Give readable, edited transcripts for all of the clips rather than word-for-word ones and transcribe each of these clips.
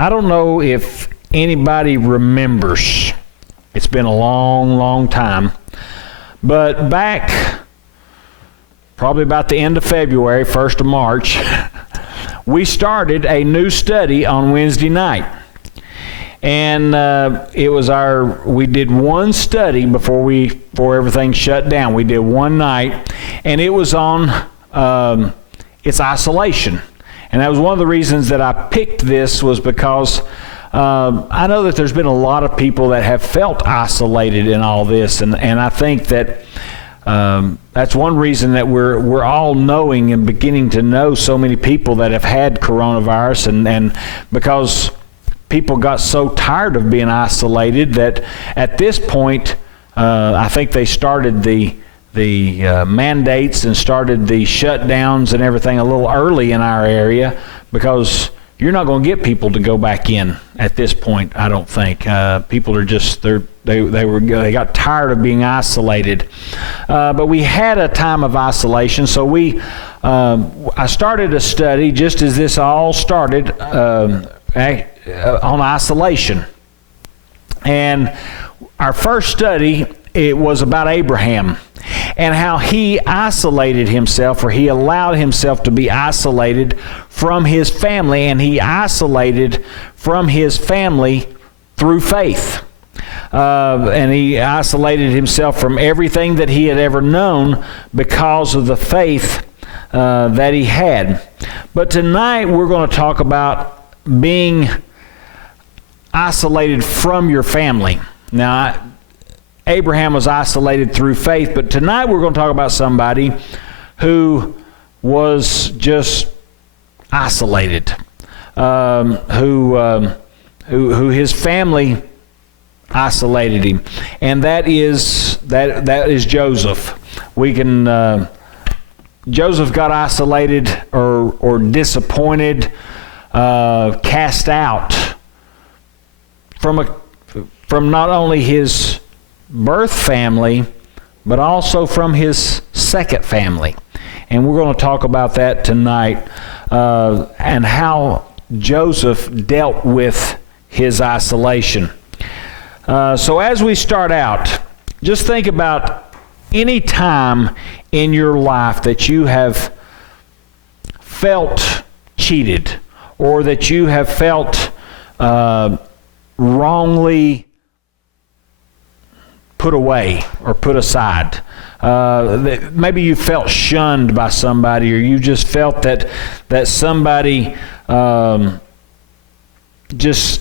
I don't know if anybody remembers. It's been a long, long time. But back probably about the end of February, 1st of March, we started a new study on Wednesday night. And we did one study before everything shut down. We did one night, and it was on it's isolation. And that was one of the reasons that I picked this, was because I know that there's been a lot of people that have felt isolated in all this, and I think that that's one reason that we're all knowing and beginning to know so many people that have had coronavirus, and because people got so tired of being isolated that at this point, I think they started the mandates and started the shutdowns and everything a little early in our area, because you're not going to get people to go back in at this point, I don't think. People are just, they got tired of being isolated. But we had a time of isolation, so I started a study just as this all started on isolation. And our first study, it was about Abraham and how he isolated himself, or he allowed himself to be isolated from his family, and he isolated from his family through faith. And he isolated himself from everything that he had ever known because of the faith that he had. But tonight we're going to talk about being isolated from your family. Now, Abraham was isolated through faith, but tonight we're going to talk about somebody who was just isolated, who his family isolated him, and that is Joseph. Joseph got isolated or disappointed, cast out from not only his birth family, but also from his second family. And we're going to talk about that tonight, and how Joseph dealt with his isolation. So as we start out, just think about any time in your life that you have felt cheated, or that you have felt wrongly put away or put aside. Maybe you felt shunned by somebody, or you just felt that somebody just,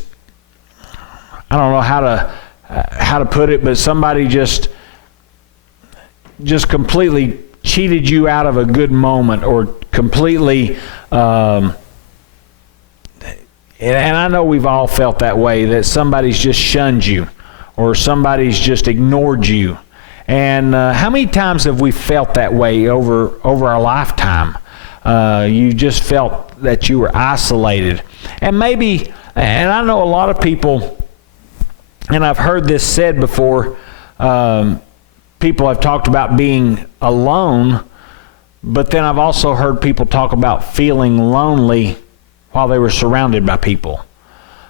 I don't know how to put it, but somebody just completely cheated you out of a good moment, or completely and I know we've all felt that way, that somebody's just shunned you, or somebody's just ignored you. And how many times have we felt that way over our lifetime? You just felt that you were isolated. And maybe, and I know a lot of people, and I've heard this said before, people have talked about being alone, but then I've also heard people talk about feeling lonely while they were surrounded by people.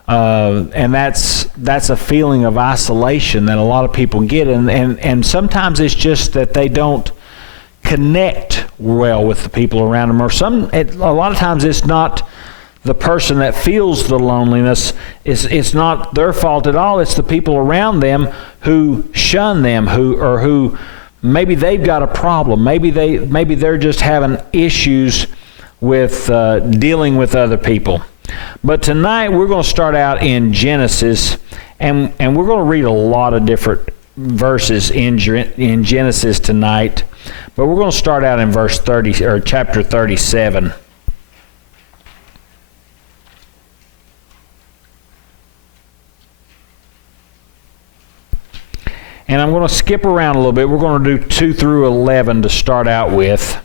And that's a feeling of isolation that a lot of people get, and sometimes it's just that they don't connect well with the people around them, or a lot of times it's not the person that feels the loneliness. It's not their fault at all. It's the people around them who shun them, who maybe they've got a problem. Maybe they're just having issues with dealing with other people. But tonight we're going to start out in Genesis, and we're going to read a lot of different verses in Genesis tonight. But we're going to start out in verse 30 or chapter 37. And I'm going to skip around a little bit. We're going to do 2 through 11 to start out with.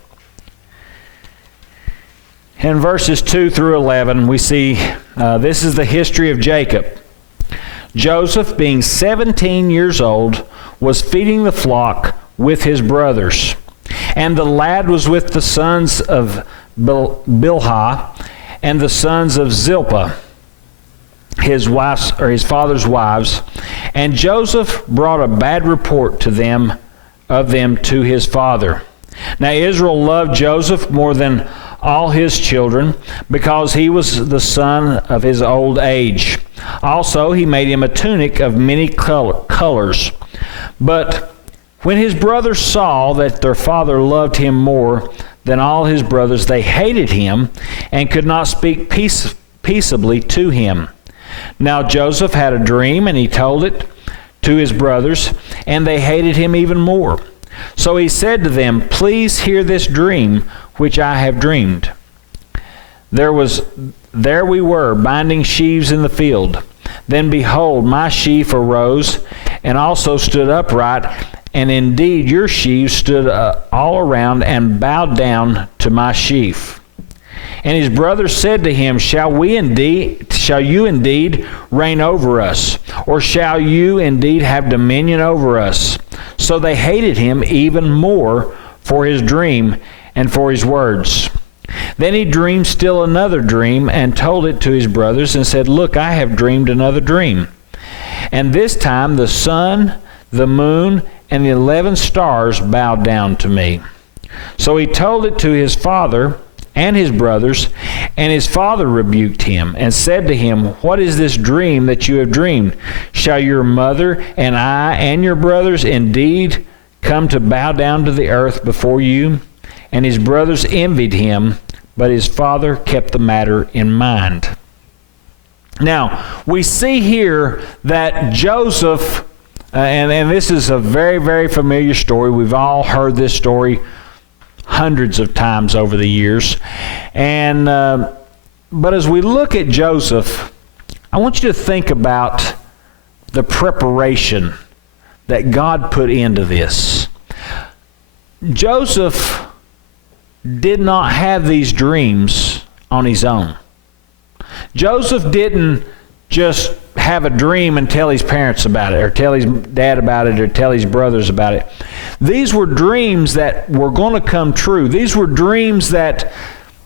In verses 2 through 11, we see this is the history of Jacob. Joseph, being 17 years old, was feeding the flock with his brothers. And the lad was with the sons of Bilhah and the sons of Zilpah. his father's wives, and Joseph brought a bad report to them of them to his father. Now Israel loved Joseph more than all his children, because he was the son of his old age. Also he made him a tunic of many colors. But when his brothers saw that their father loved him more than all his brothers, they hated him and could not speak peaceably to him. Now Joseph had a dream, and he told it to his brothers, and they hated him even more. So he said to them, "Please hear this dream which I have dreamed. There we were, binding sheaves in the field. Then behold, my sheaf arose and also stood upright, and indeed your sheaves stood all around and bowed down to my sheaf." And his brothers said to him, Shall you indeed reign over us? Or shall you indeed have dominion over us? So they hated him even more for his dream and for his words. Then he dreamed still another dream, and told it to his brothers, and said, Look, I have dreamed another dream. And this time the sun, the moon, and the 11 stars bowed down to me. So he told it to his father and his brothers, and his father rebuked him, and said to him, What is this dream that you have dreamed? Shall your mother and I and your brothers indeed come to bow down to the earth before you? And his brothers envied him, but his father kept the matter in mind. Now, we see here that Joseph, and this is a very, very familiar story. We've all heard this story hundreds of times over the years. And but as we look at Joseph, I want you to think about the preparation that God put into this. Joseph did not have these dreams on his own. Joseph didn't just have a dream and tell his parents about it, or tell his dad about it, or tell his brothers about it. These were dreams that were going to come true. These were dreams that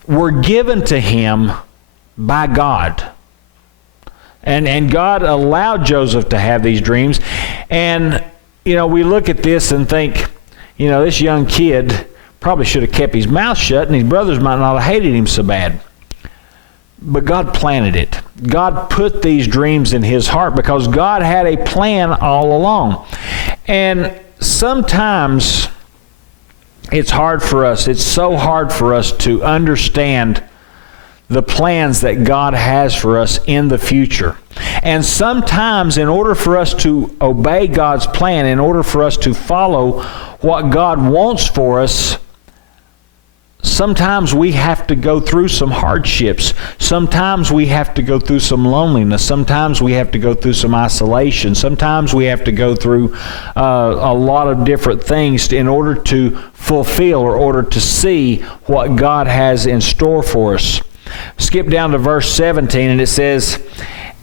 were given to him by God. And God allowed Joseph to have these dreams. And, we look at this and think, this young kid probably should have kept his mouth shut, and his brothers might not have hated him so bad. But God planted it. God put these dreams in his heart because God had a plan all along. And sometimes it's so hard for us to understand the plans that God has for us in the future. And sometimes in order for us to obey God's plan, in order for us to follow what God wants for us, sometimes we have to go through some hardships. Sometimes we have to go through some loneliness. Sometimes we have to go through some isolation. Sometimes we have to go through a lot of different things in order to fulfill or order to see what God has in store for us. Skip down to verse 17, and it says,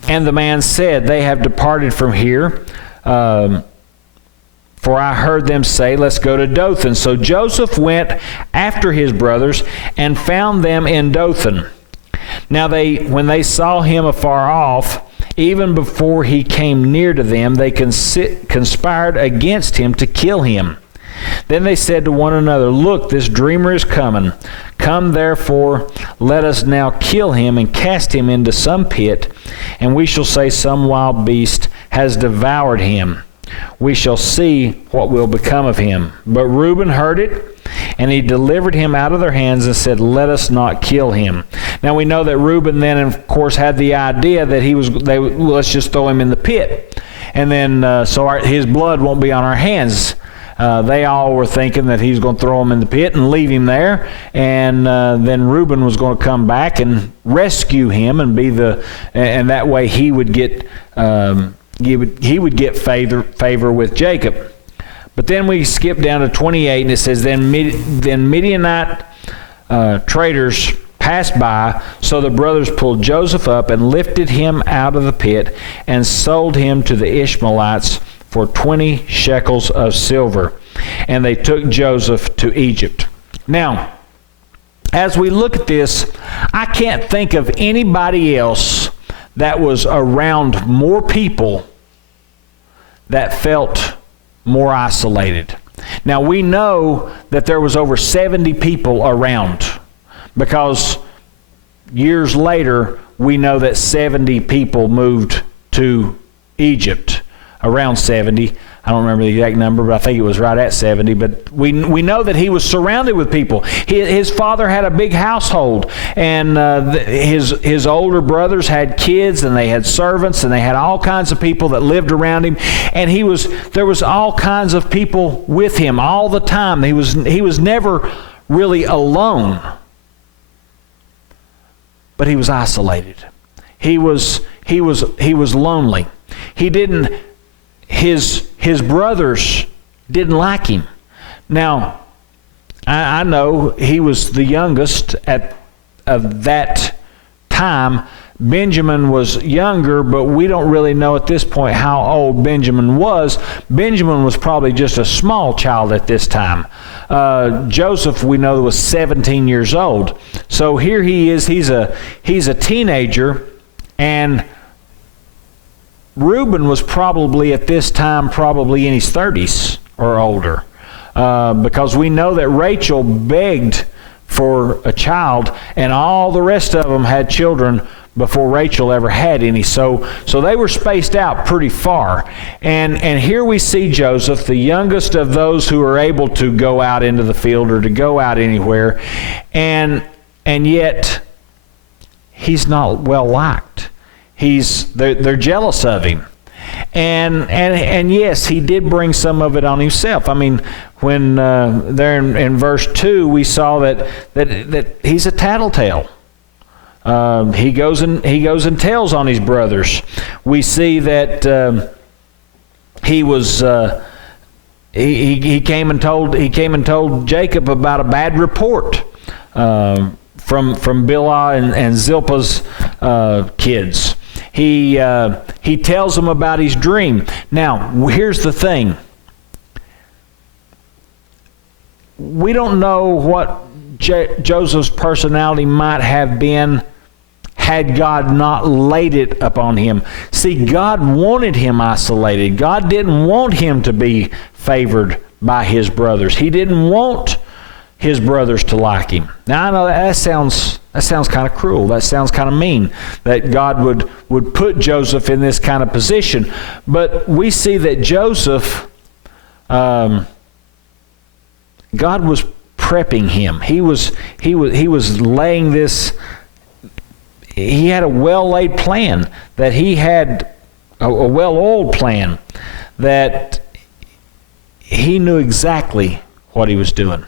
And the man said, They have departed from here, for I heard them say, Let's go to Dothan. So Joseph went after his brothers and found them in Dothan. Now when they saw him afar off, even before he came near to them, they conspired against him to kill him. Then they said to one another, Look, this dreamer is coming. Come therefore, let us now kill him and cast him into some pit, and we shall say some wild beast has devoured him. We shall see what will become of him. But Reuben heard it, and he delivered him out of their hands and said, Let us not kill him. Now we know that Reuben then, of course, had the idea that let's just throw him in the pit. And then, so his blood won't be on our hands. They all were thinking that he's going to throw him in the pit and leave him there, and then Reuben was going to come back and rescue him and and that way he would get he would get favor with Jacob. But then we skip down to 28, and it says, Then Midianite traders passed by, so the brothers pulled Joseph up and lifted him out of the pit and sold him to the Ishmaelites for 20 shekels of silver. And they took Joseph to Egypt. Now, as we look at this, I can't think of anybody else that was around more people that felt more isolated. Now we know that there was over 70 people around, because years later we know that 70 people moved to Egypt, around 70. I don't remember the exact number, but I think it was right at 70. But we know that he was surrounded with people. His father had a big household, and his older brothers had kids, and they had servants, and they had all kinds of people that lived around him. And there was all kinds of people with him all the time. He was never really alone, but he was isolated. He was lonely. He didn't. His brothers didn't like him. Now, I know he was the youngest of that time. Benjamin was younger, but we don't really know at this point how old Benjamin was. Benjamin was probably just a small child at this time. Joseph, we know, was 17 years old. So here he is. He's a teenager, and Reuben was probably at this time probably in his 30s or older, because we know that Rachel begged for a child, and all the rest of them had children before Rachel ever had any. So they were spaced out pretty far. And here we see Joseph, the youngest of those who are able to go out into the field or to go out anywhere, and yet he's not well liked. They're jealous of him, and yes, he did bring some of it on himself. I mean, when there in verse 2 we saw that he's a tattletale. He goes and tells on his brothers. We see that he was he came and told Jacob about a bad report from Bilhah and Zilpah's kids. He tells them about his dream. Now, here's the thing. We don't know what Joseph's personality might have been had God not laid it upon him. See, God wanted him isolated. God didn't want him to be favored by his brothers. He didn't want his brothers to like him. Now, I know that sounds kind of cruel. That sounds kind of mean, that God would put Joseph in this kind of position. But we see that Joseph, God was prepping him. He was laying this. He had a well-laid plan, that he had a well-oiled plan, that he knew exactly what he was doing.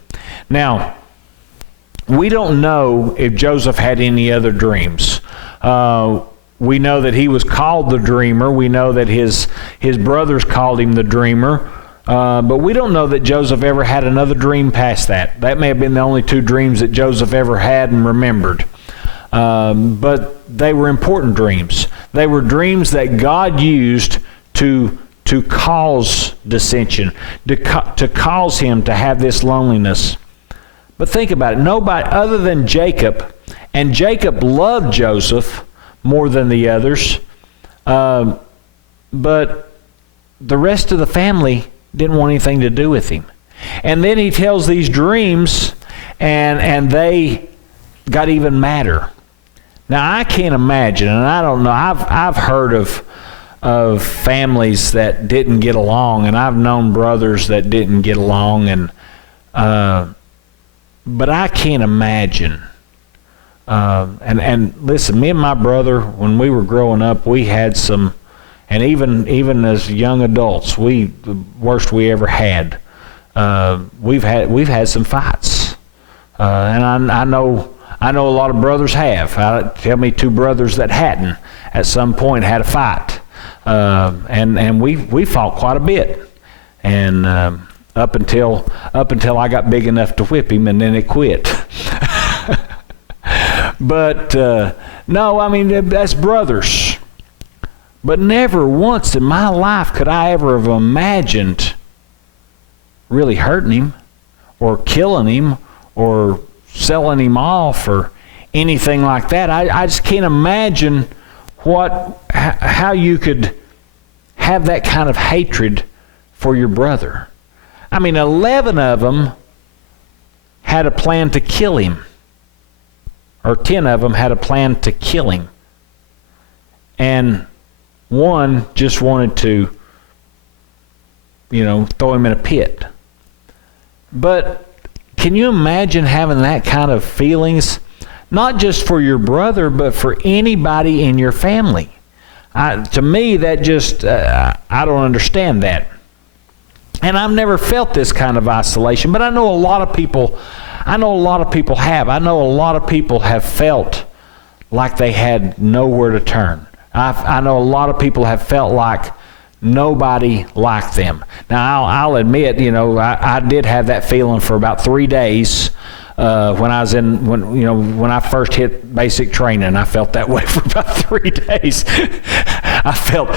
Now, we don't know if Joseph had any other dreams. We know that he was called the dreamer. We know that his brothers called him the dreamer. But we don't know that Joseph ever had another dream past that. That may have been the only two dreams that Joseph ever had and remembered. But they were important dreams. They were dreams that God used to cause dissension, to cause him to have this loneliness. But think about it. Nobody other than Jacob, and Jacob loved Joseph more than the others, but the rest of the family didn't want anything to do with him. And then he tells these dreams, and they got even madder. Now, I can't imagine, and I don't know, I've heard of families that didn't get along, and I've known brothers that didn't get along, and but I can't imagine. And listen, me and my brother, when we were growing up, we had some, and even as young adults, the worst we ever had. We've had some fights, and I know a lot of brothers have. Tell me two brothers that hadn't at some point had a fight, and we fought quite a bit, and up until I got big enough to whip him, and then it quit. But no, I mean, that's brothers. But never once in my life could I ever have imagined really hurting him or killing him or selling him off or anything like that. I just can't imagine how you could have that kind of hatred for your brother. I mean, 11 of them had a plan to kill him. Or 10 of them had a plan to kill him. And one just wanted to, throw him in a pit. But can you imagine having that kind of feelings? Not just for your brother, but for anybody in your family. To me, that just, I don't understand that. And I've never felt this kind of isolation, but I know a lot of people have. I know a lot of people have felt like they had nowhere to turn. I know a lot of people have felt like nobody liked them. Now, I'll admit, I did have that feeling for about 3 days when I first hit basic training. I felt that way for about 3 days. I felt,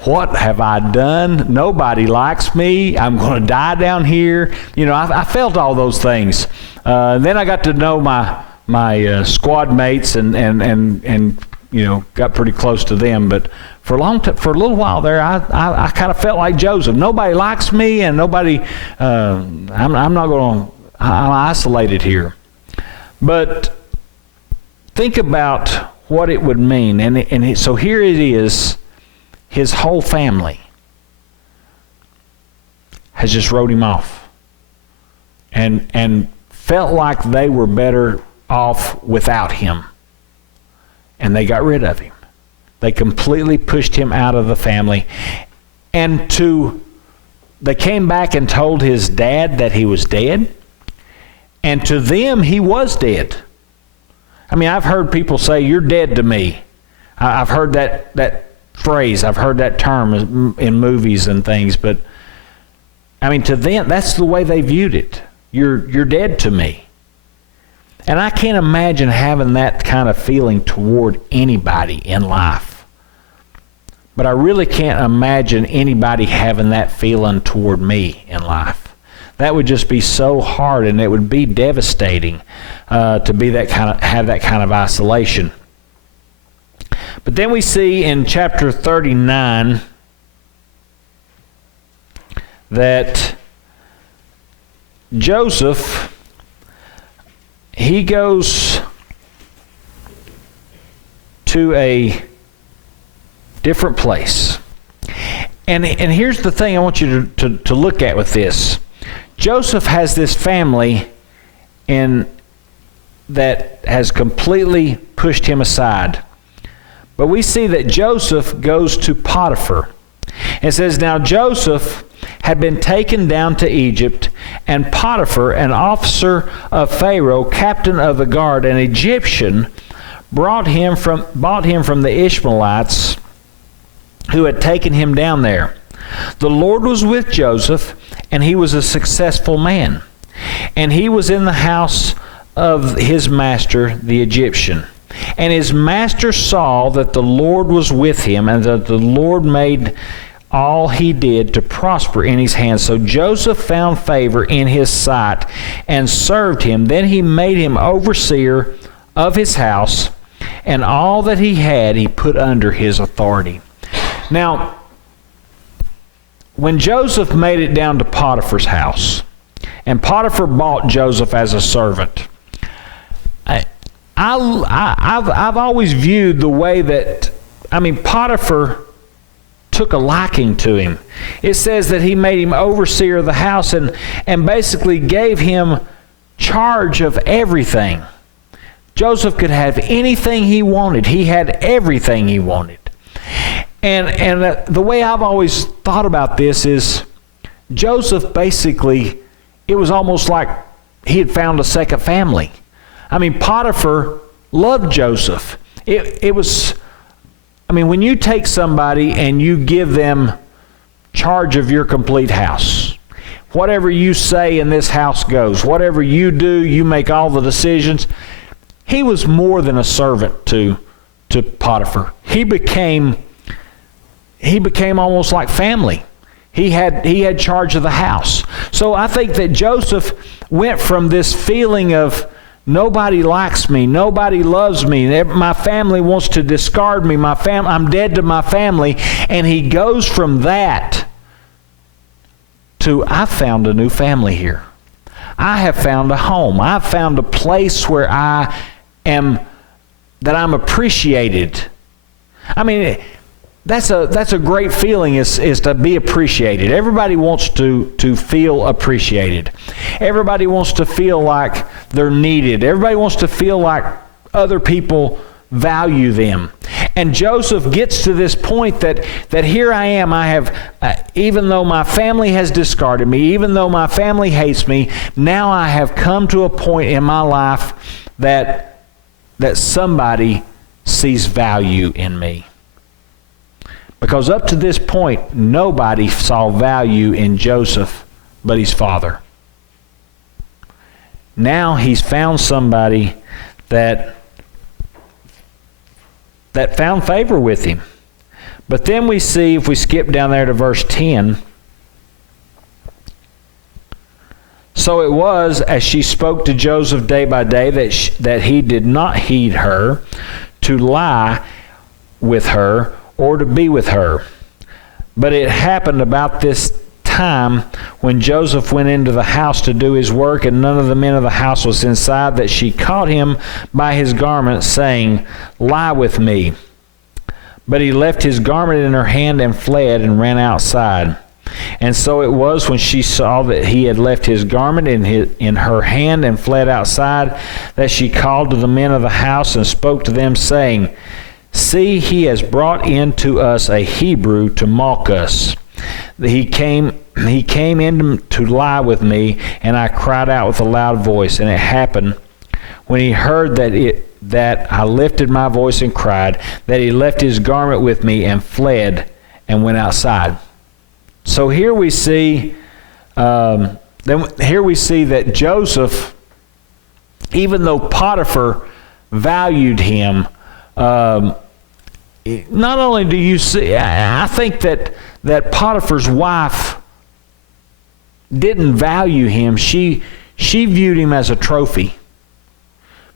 what have I done? Nobody likes me. I'm going to die down here. I felt all those things. Then I got to know my squad mates and got pretty close to them. But for a little while there, I kind of felt like Joseph. Nobody likes me, and nobody. I'm not going to. I'm isolated here. But think about what it would mean, so here it is. His whole family has just wrote him off, and felt like they were better off without him. And they got rid of him. They completely pushed him out of the family. And they came back and told his dad that he was dead. And to them, he was dead. I mean, I've heard people say, "You're dead to me." I've heard that phrase. I've heard that term in movies and things. But, I mean, to them, that's the way they viewed it. You're dead to me. And I can't imagine having that kind of feeling toward anybody in life. But I really can't imagine anybody having that feeling toward me in life. That would just be so hard, and it would be devastating to have that kind of isolation. But then we see in chapter 39 that Joseph, he goes to a different place. And here's the thing I want you to look at with this. Joseph has this family that has completely pushed him aside. But we see that Joseph goes to Potiphar. It says, "Now Joseph had been taken down to Egypt, and Potiphar, an officer of Pharaoh, captain of the guard, an Egyptian, bought him from the Ishmaelites who had taken him down there. The Lord was with Joseph, and he was a successful man. And he was in the house of his master, the Egyptian. And his master saw that the Lord was with him, and that the Lord made all he did to prosper in his hands. So Joseph found favor in his sight and served him. Then he made him overseer of his house, and all that he had he put under his authority." Now, when Joseph made it down to Potiphar's house, and Potiphar bought Joseph as a servant, I've always viewed the way that, Potiphar took a liking to him. It says that he made him overseer of the house and basically gave him charge of everything. Joseph could have anything he wanted. He had everything he wanted. And the way I've always thought about this is Joseph basically, it was almost like he had found a second family. Potiphar loved Joseph. It was, when you take somebody and you give them charge of your complete house, whatever you say in this house goes. Whatever you do, you make all the decisions. He was more than a servant to Potiphar. He became almost like family. He had charge of the house. So I think that Joseph went from this feeling of Nobody likes me. Nobody loves me. My family wants to discard me. I'm dead to my family. And he goes from that to, I found a new family here. I have found a home. I've found a place where that I'm appreciated. I mean, that's a great feeling is to be appreciated. Everybody wants to feel appreciated. Everybody wants to feel like they're needed. Everybody wants to feel like other people value them. And Joseph gets to this point that here I am. I have, even though my family has discarded me, even though my family hates me, now I have come to a point in my life that somebody sees value in me. Because up to this point, nobody saw value in Joseph but his father. Now he's found somebody that found favor with him. But then we see, if we skip down there to verse 10, so it was, as she spoke to Joseph day by day, that he did not heed her, to lie with her, or to be with her. But it happened about this time when Joseph went into the house to do his work, and none of the men of the house was inside, that she caught him by his garment, saying, Lie with me. But he left his garment in her hand and fled and ran outside. And so it was, when she saw that he had left his garment in her hand and fled outside, that she called to the men of the house and spoke to them, saying, See, he has brought in to us a Hebrew to mock us. He came in to lie with me, and I cried out with a loud voice. And it happened, when he heard that I lifted my voice and cried, that he left his garment with me and fled and went outside. So here we see, that Joseph, even though Potiphar valued him, not only do you see, I think that Potiphar's wife didn't value him. She viewed him as a trophy.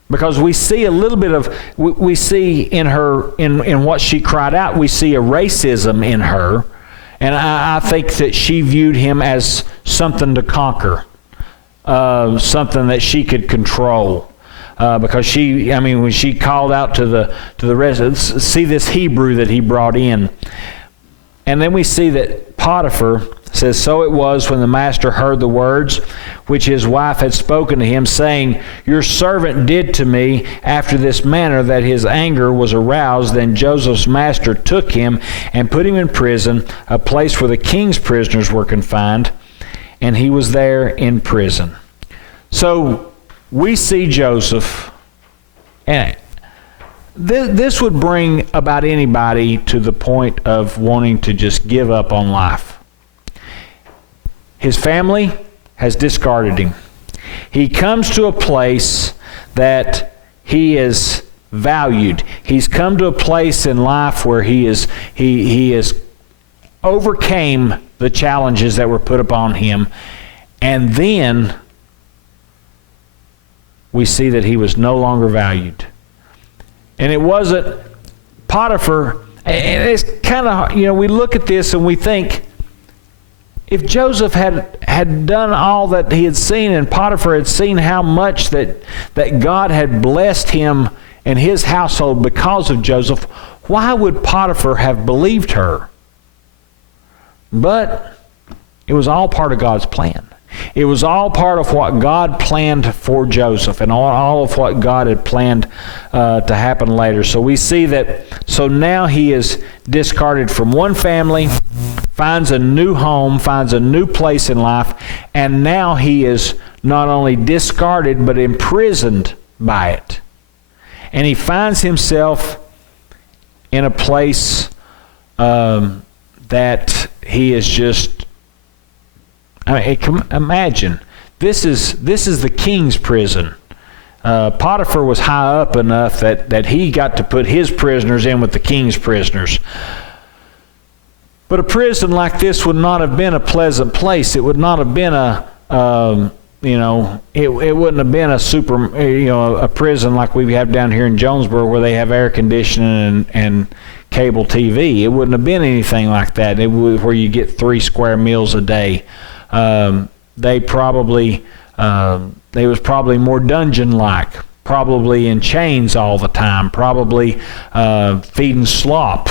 Because we see a little bit of, we see in her, in what she cried out, we see a racism in her. And I think that she viewed him as something to conquer, something that she could control. Because when she called out to the residents, see this Hebrew that he brought in. And then we see that Potiphar says, So it was, when the master heard the words which his wife had spoken to him, saying, Your servant did to me after this manner, that his anger was aroused. Then Joseph's master took him and put him in prison, a place where the king's prisoners were confined, and he was there in prison. So we see Joseph, and this would bring about anybody to the point of wanting to just give up on life. His family has discarded him. He comes to a place that he is valued. He's come to a place in life where he is overcame the challenges that were put upon him, and then we see that he was no longer valued. And it wasn't Potiphar, and it's kind of, we look at this and we think, if Joseph had done all that he had seen, and Potiphar had seen how much that God had blessed him and his household because of Joseph, why would Potiphar have believed her? But it was all part of God's plan. It was all part of what God planned for Joseph, and all of what God had planned to happen later. So we see that, so now he is discarded from one family, finds a new home, finds a new place in life, and now he is not only discarded but imprisoned by it. And he finds himself in a place that he is just, imagine, this is the king's prison. Potiphar was high up enough that he got to put his prisoners in with the king's prisoners. But a prison like this would not have been a pleasant place. It would not have been it wouldn't have been a prison like we have down here in Jonesboro where they have air conditioning and cable TV. It wouldn't have been anything like that. It was where you get 3 square meals a day. They was probably more dungeon-like, probably in chains all the time, probably feeding slop.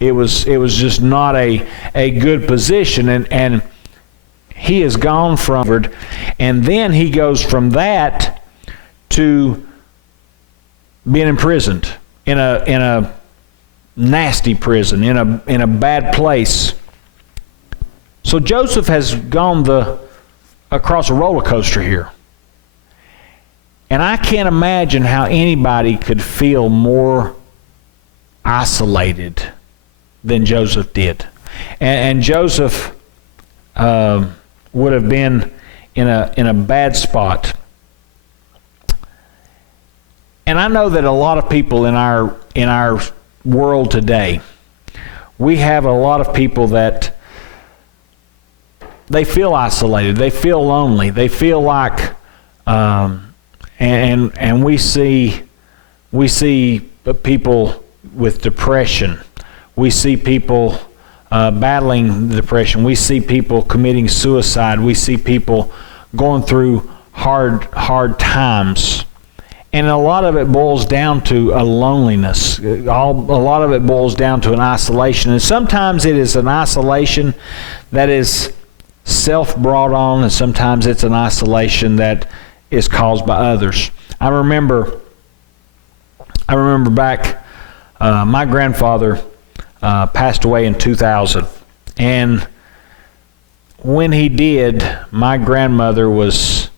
It was just not a good position, and he has gone from, and then he goes from that to being imprisoned in a nasty prison, in a bad place. So Joseph has gone across a roller coaster here. And I can't imagine how anybody could feel more isolated than Joseph did. And Joseph would have been in a bad spot. And I know that a lot of people in our world today, we have a lot of people that they feel isolated, they feel lonely, they feel like, and we see people with depression, we see people battling depression, we see people committing suicide, we see people going through hard times. And a lot of it boils down to a loneliness. A lot of it boils down to an isolation. And sometimes it is an isolation that is self-brought on, and sometimes it's an isolation that is caused by others. I remember back, my grandfather passed away in 2000. And when he did, my grandmother was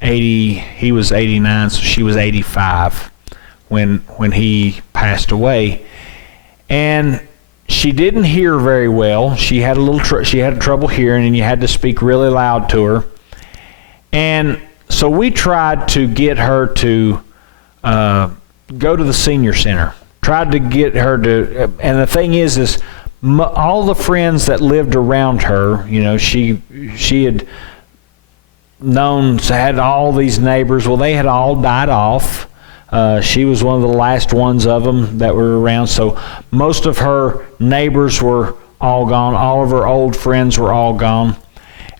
80, he was 89, so she was 85 when he passed away. And she didn't hear very well. She had she had trouble hearing, and you had to speak really loud to her. And so we tried to get her to go to the senior center. Tried to get her to, and the thing is all the friends that lived around her, she had had all these neighbors. Well, they had all died off. She was one of the last ones of them that were around. So most of her neighbors were all gone. All of her old friends were all gone.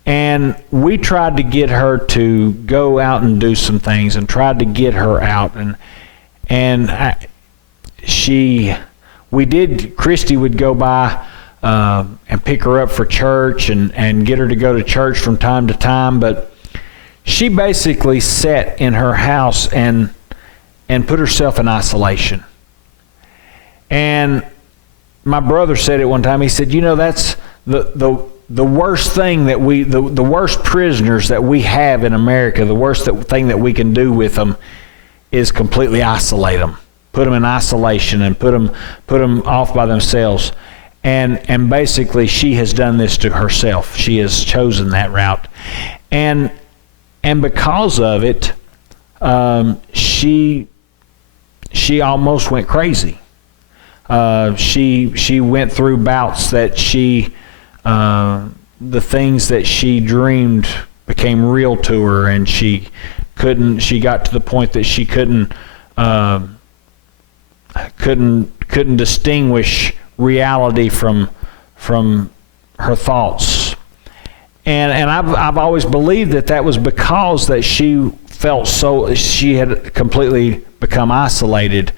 And we tried to get her to go out and do some things, and tried to get her out. Christy would go by and pick her up for church and get her to go to church from time to time. But she basically sat in her house and put herself in isolation. And my brother said it one time. He said, that's the worst thing that the worst prisoners that we have in America, the worst thing that we can do with them is completely isolate them. Put them in isolation and put them off by themselves. And basically she has done this to herself. She has chosen that route. And because of it, she almost went crazy. She went through bouts that the things that she dreamed became real to her, and she got to the point that she couldn't distinguish reality from her thoughts. And I've always believed that was because that she felt she had completely become isolated.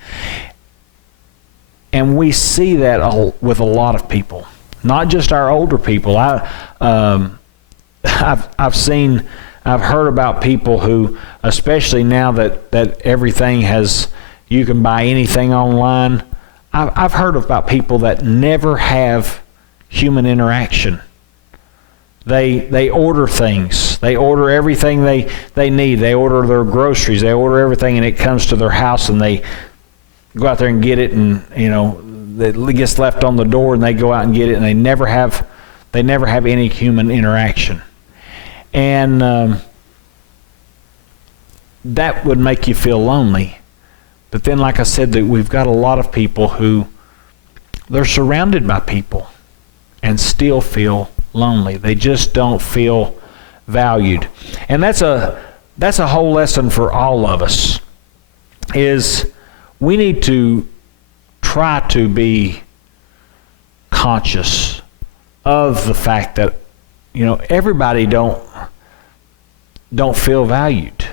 And we see that with a lot of people, not just our older people. I've heard about people who, especially now that everything you can buy anything online. I've heard about people that never have human interaction. They order things. They order everything they need. They order their groceries. They order everything, and it comes to their house, and they go out there and get it, and it gets left on the door, and they go out and get it, and they never have any human interaction. And that would make you feel lonely. But then, like I said, that we've got a lot of people who they're surrounded by people and still feel lonely. They just don't feel valued. And that's a whole lesson for all of us, is we need to try to be conscious of the fact that, everybody don't feel valued.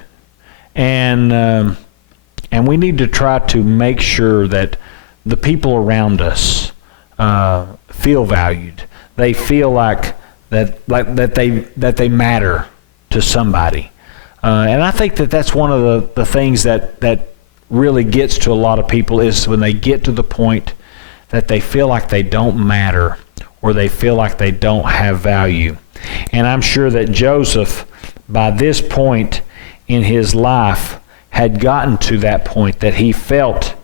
And we need to try to make sure that the people around us feel valued. They feel like they matter to somebody. And I think that's one of the things that really gets to a lot of people, is when they get to the point that they feel like they don't matter, or they feel like they don't have value. And I'm sure that Joseph, by this point in his life, had gotten to that point that he felt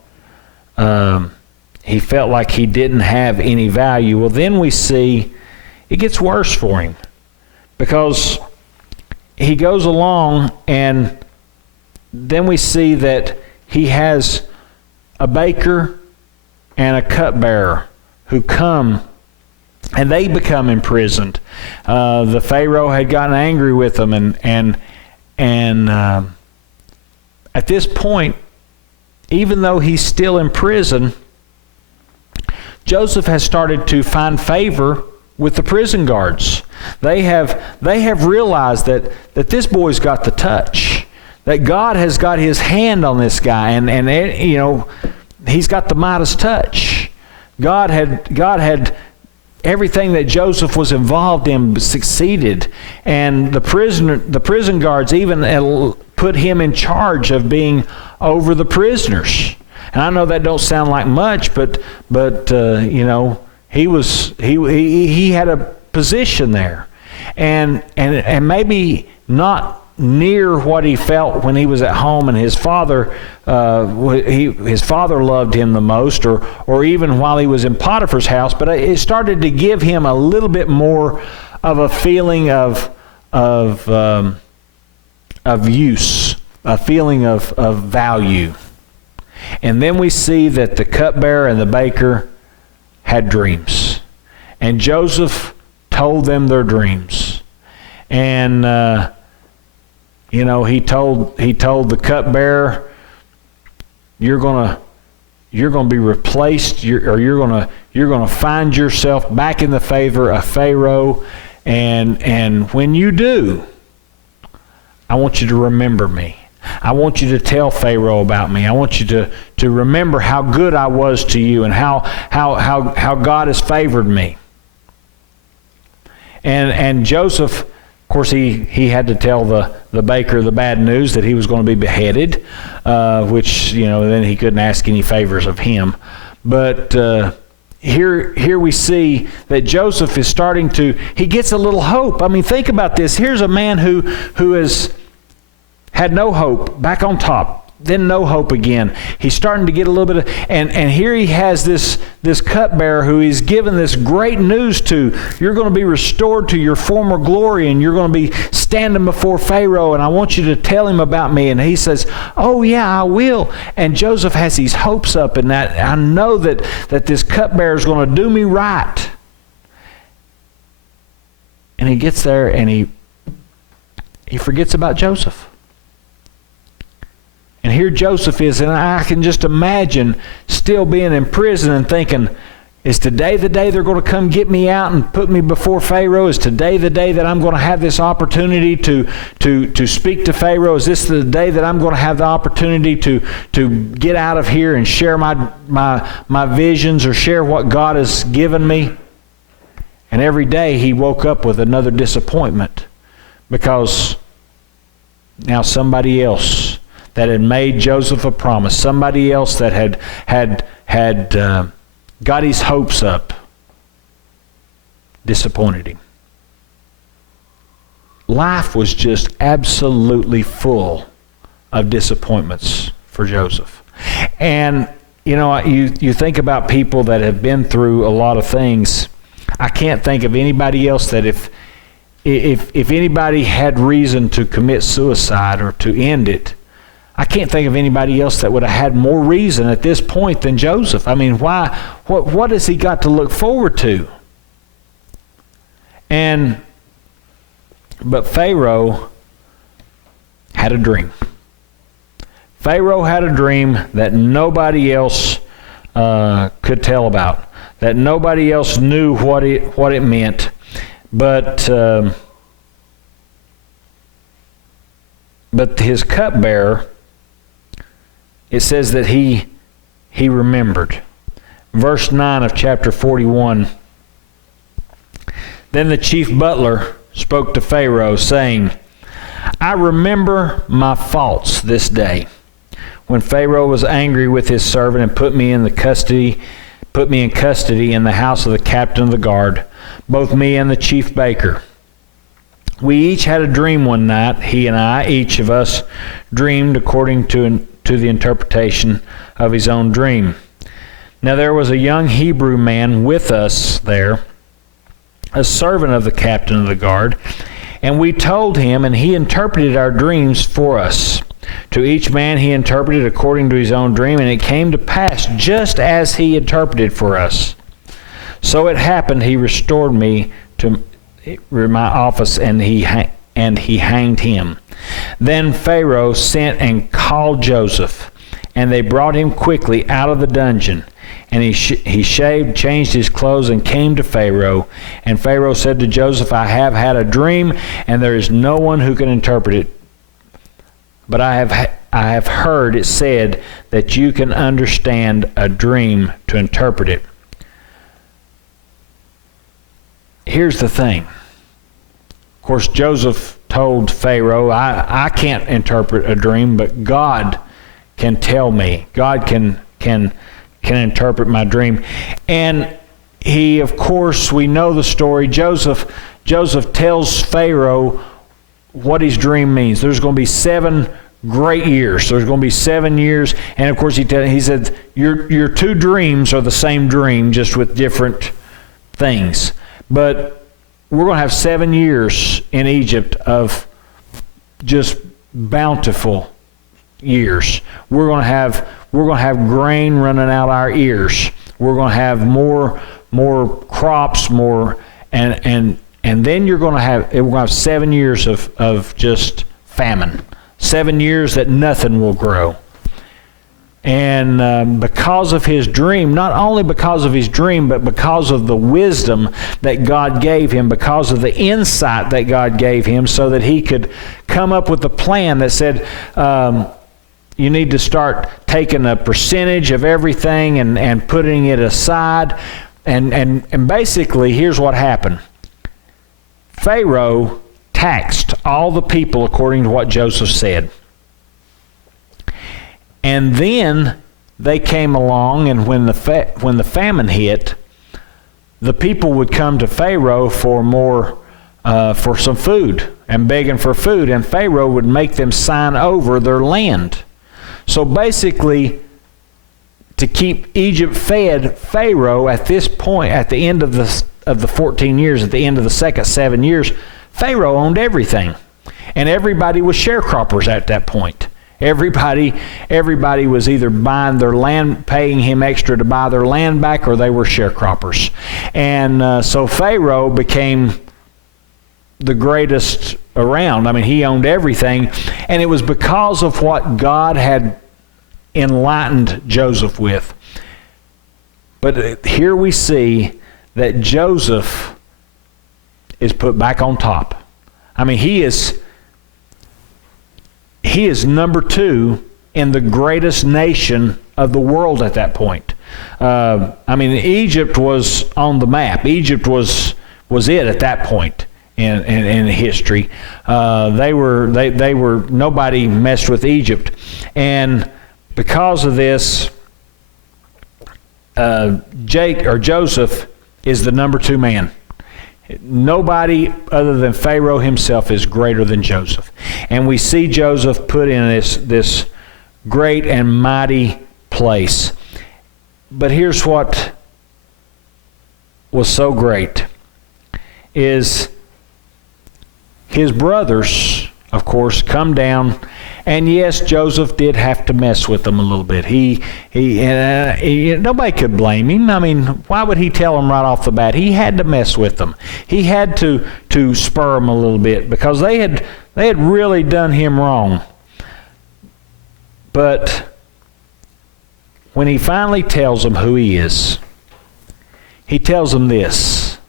like he didn't have any value. Well, then we see it gets worse for him, because he goes along, and then we see that he has a baker and a cupbearer who come, and they become imprisoned. The Pharaoh had gotten angry with them, and at this point, even though he's still in prison, Joseph has started to find favor with the prison guards. They have realized that this boy's got the touch, that God has got his hand on this guy, and he's got the Midas touch. God had everything that Joseph was involved in succeeded, and the prison guards even put him in charge of being over the prisoners. And I know that don't sound like much, but he had a position there, and maybe not near what he felt when he was at home and his father loved him the most, or even while he was in Potiphar's house, but it started to give him a little bit more of a feeling of use, a feeling of value. And then we see that the cupbearer and the baker had dreams, and Joseph told them their dreams. And he told the cupbearer, you're gonna be replaced, you're gonna find yourself back in the favor of Pharaoh, and when you do, I want you to remember me. I want you to tell Pharaoh about me. I want you to remember how good I was to you, and how God has favored me. And Joseph, of course, he had to tell the baker the bad news that he was going to be beheaded, which, then he couldn't ask any favors of him. But here we see that Joseph is starting he gets a little hope. I mean, think about this. Here's a man who has had no hope, back on top, then no hope again. He's starting to get a little bit of, and here he has this cupbearer who he's given this great news to. You're going to be restored to your former glory, and you're going to be standing before Pharaoh, and I want you to tell him about me. And he says, oh yeah, I will. And Joseph has these hopes up, and that I know that this cupbearer is going to do me right. And he gets there, and he forgets about Joseph. And here Joseph is, and I can just imagine still being in prison and thinking, is today the day they're going to come get me out and put me before Pharaoh? Is today the day that I'm going to have this opportunity to speak to Pharaoh? Is this the day that I'm going to have the opportunity to get out of here and share my visions, or share what God has given me? And every day he woke up with another disappointment, because now somebody else that had made Joseph a promise, somebody else that had got his hopes up, disappointed him. Life was just absolutely full of disappointments for Joseph. And you think about people that have been through a lot of things. I can't think of anybody else that if anybody had reason to commit suicide or to end it, I can't think of anybody else that would have had more reason at this point than Joseph. I mean, why? What has he got to look forward to? And But Pharaoh had a dream. Pharaoh had a dream that nobody else could tell about, that nobody else knew what it meant. But his cupbearer, it says that he remembered. Verse 9 of chapter 41. Then the chief butler spoke to Pharaoh, saying, I remember my faults this day, when Pharaoh was angry with his servant and put me in custody in the house of the captain of the guard, both me and the chief baker. We each had a dream one night, he and I, each of us dreamed according to the interpretation of his own dream. Now there was a young Hebrew man with us there, a servant of the captain of the guard, and we told him, and he interpreted our dreams for us. To each man he interpreted according to his own dream, and it came to pass just as he interpreted for us. So it happened, he restored me to my office, and he hanged him. Then Pharaoh sent and called Joseph, and they brought him quickly out of the dungeon. And he shaved, changed his clothes, and came to Pharaoh. And Pharaoh said to Joseph, I have had a dream, and there is no one who can interpret it. But I have heard it said that you can understand a dream to interpret it. Here's the thing. Of course, Joseph told Pharaoh, I can't interpret a dream, but God can tell me. God can interpret my dream. And he, of course, we know the story. Joseph tells Pharaoh what his dream means. There's going to be 7 great years. There's going to be 7 years. And of course, he said, your 2 dreams are the same dream, just with different things. But we're going to have 7 years in Egypt of just bountiful years. We're going to have grain running out our ears. We're going to have more crops, and then we're going to have 7 years of just famine. 7 years that nothing will grow. And because of his dream, not only because of his dream, but because of the wisdom that God gave him, because of the insight that God gave him, so that he could come up with a plan that said, you need to start taking a percentage of everything and putting it aside. And basically, here's what happened. Pharaoh taxed all the people according to what Joseph said. And then they came along, and when the famine hit, the people would come to Pharaoh for some food and begging for food, and Pharaoh would make them sign over their land. So basically, to keep Egypt fed, Pharaoh at this point, at the end of the 14 years, at the end of the second 7 years, Pharaoh owned everything, and everybody was sharecroppers at that point. Everybody was either buying their land, paying him extra to buy their land back, or they were sharecroppers. And so Pharaoh became the greatest around. I mean, he owned everything, and it was because of what God had enlightened Joseph with. But here we see that Joseph is put back on top. I mean, he is number 2 in the greatest nation of the world at that point. I mean, Egypt was on the map. Egypt was it at that point in history. They were nobody messed with Egypt, and because of this, Joseph is the number 2 man. Nobody other than Pharaoh himself is greater than Joseph. And we see Joseph put in this great and mighty place. But here's what was so great, is his brothers, of course, come down, And yes, Joseph did have to mess with them a little bit. Nobody could blame him. I mean, why would he tell them right off the bat? He had to mess with them. He had to spur them a little bit because they had really done him wrong. But when he finally tells them who he is, he tells them this: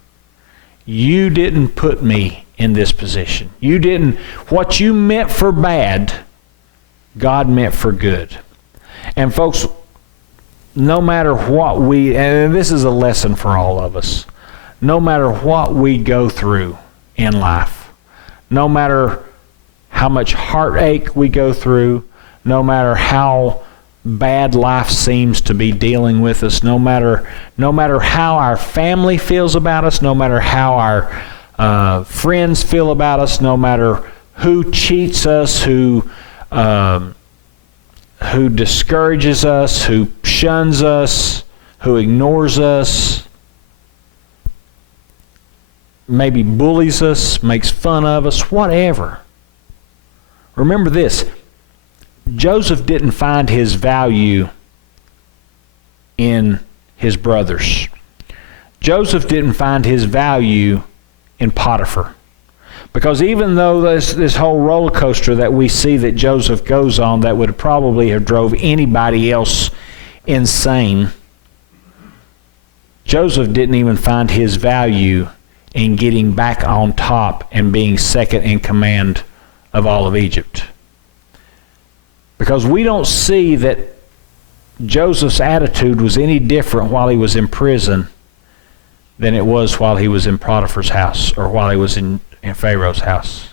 you didn't put me in this position. You didn't. What you meant for bad, God meant for good. And folks, no matter what and this is a lesson for all of us, no matter what we go through in life, no matter how much heartache we go through, no matter how bad life seems to be dealing with us, no matter how our family feels about us, no matter how our friends feel about us, no matter who cheats us, who discourages us, who shuns us, who ignores us, maybe bullies us, makes fun of us, whatever. Remember this: Joseph didn't find his value in his brothers. Joseph didn't find his value in Potiphar. Because even though this whole roller coaster that we see that Joseph goes on that would probably have drove anybody else insane, Joseph didn't even find his value in getting back on top and being second in command of all of Egypt. Because we don't see that Joseph's attitude was any different while he was in prison than it was while he was in Potiphar's house or while he was in Pharaoh's house.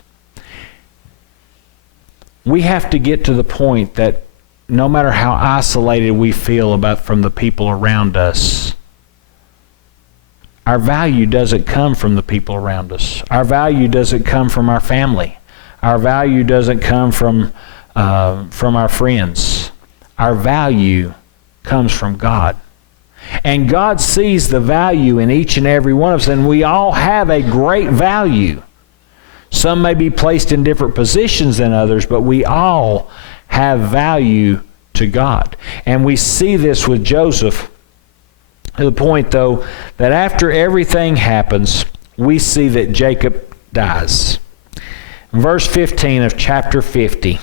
We have to get to the point that no matter how isolated we feel from the people around us, our value doesn't come from the people around us. Our value doesn't come from our family. Our value doesn't come from our friends. Our value comes from God. And God sees the value in each and every one of us, and we all have a great value. Some may be placed in different positions than others, but we all have value to God. And we see this with Joseph to the point, though, that after everything happens, we see that Jacob dies. In verse 15 of chapter 50,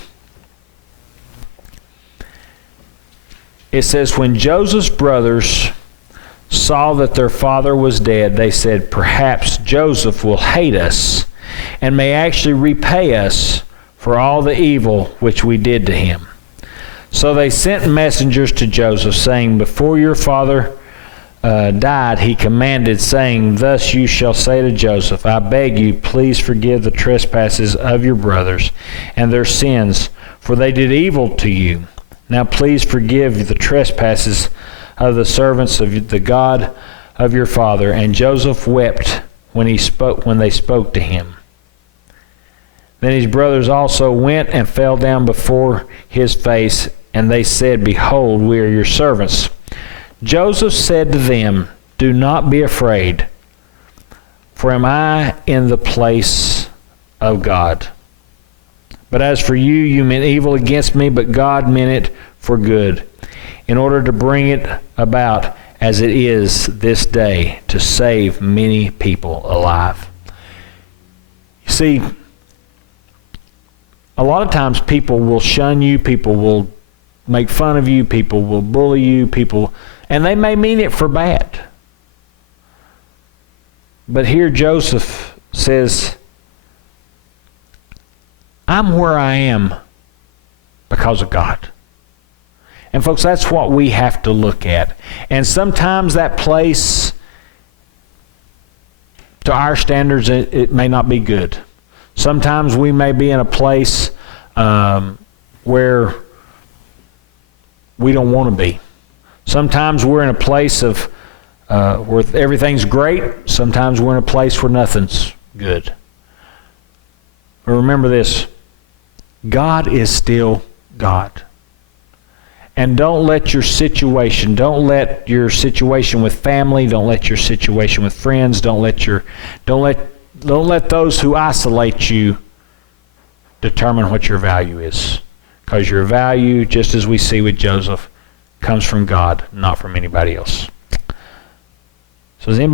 it says, when Joseph's brothers saw that their father was dead, they said, perhaps Joseph will hate us and may actually repay us for all the evil which we did to him. So they sent messengers to Joseph, saying, before your father died, he commanded, saying, thus you shall say to Joseph, I beg you, please forgive the trespasses of your brothers and their sins, for they did evil to you. Now please forgive the trespasses of the servants of the God of your father. And Joseph wept when they spoke to him. Then his brothers also went and fell down before his face, and they said, behold, we are your servants. Joseph said to them, do not be afraid, for am I in the place of God? But as for you, you meant evil against me, but God meant it for good, in order to bring it about as it is this day, to save many people alive. You see, a lot of times people will shun you, people will make fun of you, people will bully you, and they may mean it for bad. But here Joseph says, I'm where I am because of God. And folks, that's what we have to look at. And sometimes that place, to our standards, it may not be good. Sometimes we may be in a place where we don't want to be. Sometimes we're in a place of where everything's great. Sometimes we're in a place where nothing's good. But remember this, God is still God. And don't let your situation with family, don't let your situation with friends, don't let those who isolate you determine what your value is. because your value, just as we see with Joseph, comes from God, not from anybody else. So does anybody